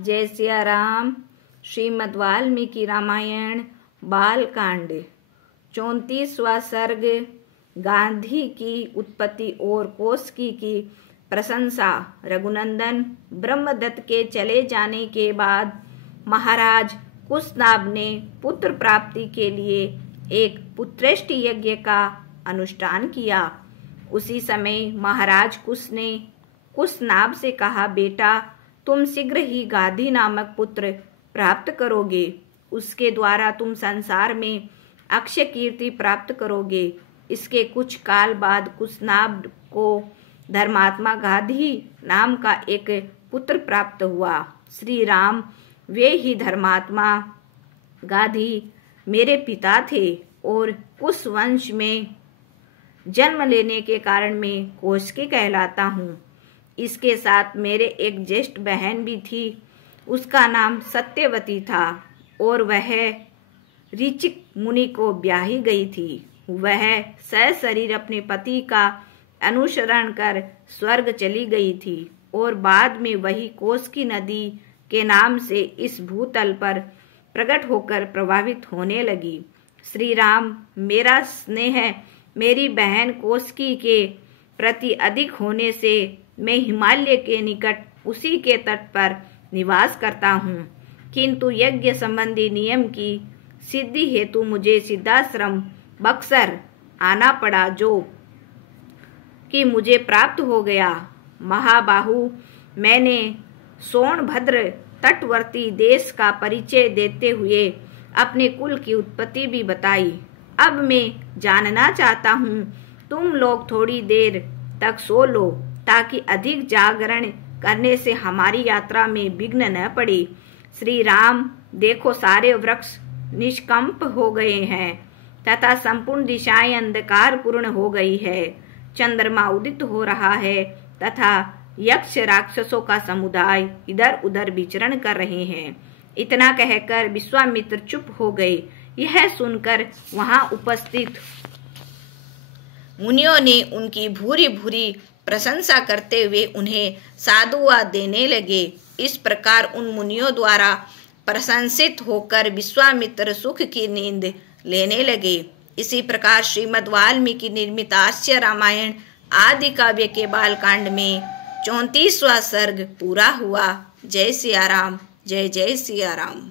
जय सिया राम। श्रीमद् वाल्मीकि रामायण बालकांड 34वां सर्ग। गांधी की उत्पत्ति और कौशिकी की प्रशंसा। रघुनंदन ब्रह्मदत्त के चले जाने के बाद महाराज कुशनाभ ने पुत्र प्राप्ति के लिए एक पुत्रेष्टि यज्ञ का अनुष्ठान किया। उसी समय महाराज कुश ने कुशनाभ से कहा, बेटा तुम शीघ्र ही गांधी नामक पुत्र प्राप्त करोगे। उसके द्वारा तुम संसार में अक्षय कीर्ति प्राप्त करोगे। इसके कुछ काल बाद कुशनाभ को धर्मात्मा गांधी नाम का एक पुत्र प्राप्त हुआ। श्री राम वे ही धर्मात्मा गांधी मेरे पिता थे और कुश वंश में जन्म लेने के कारण मैं कौशिकी कहलाता हूँ। इसके साथ मेरे एक ज्येष्ठ बहन भी थी। उसका नाम सत्यवती था और वह ऋचिक मुनि को ब्याही गई थी। वह सशरीर अपने पति का अनुसरण कर स्वर्ग चली गई थी और बाद में वही कौशिकी नदी के नाम से इस भूतल पर प्रकट होकर प्रभावित होने लगी। श्री राम मेरा स्नेह मेरी बहन कौशिकी के प्रति अधिक होने से मैं हिमालय के निकट उसी के तट पर निवास करता हूँ, किंतु यज्ञ संबंधी नियम की सिद्धि हेतु मुझे सिद्धाश्रम बक्सर आना पड़ा, जो कि मुझे प्राप्त हो गया। महाबाहु मैंने सोनभद्र तटवर्ती देश का परिचय देते हुए अपने कुल की उत्पत्ति भी बताई। अब मैं जानना चाहता हूँ, तुम लोग थोड़ी देर तक सो लो ताकि अधिक जागरण करने से हमारी यात्रा में विघ्न न पड़े। श्री राम देखो, सारे वृक्ष निष्कंप हो गए हैं तथा संपूर्ण दिशाएं अंधकार पूर्ण हो गई है। चंद्रमा उदित हो रहा है तथा यक्ष राक्षसों का समुदाय इधर उधर विचरण कर रहे हैं। इतना कहकर विश्वामित्र चुप हो गए। यह सुनकर वहां उपस्थित मुनियों ने उनकी भूरी भूरी प्रशंसा करते हुए उन्हें साधुवाद देने लगे। इस प्रकार उन मुनियों द्वारा प्रशंसित होकर विश्वामित्र सुख की नींद लेने लगे। इसी प्रकार श्रीमद् वाल्मीकि निर्मित आस्य रामायण आदि काव्य के बालकांड में 34वां सर्ग पूरा हुआ। जय सिया राम। जय जय सिया राम।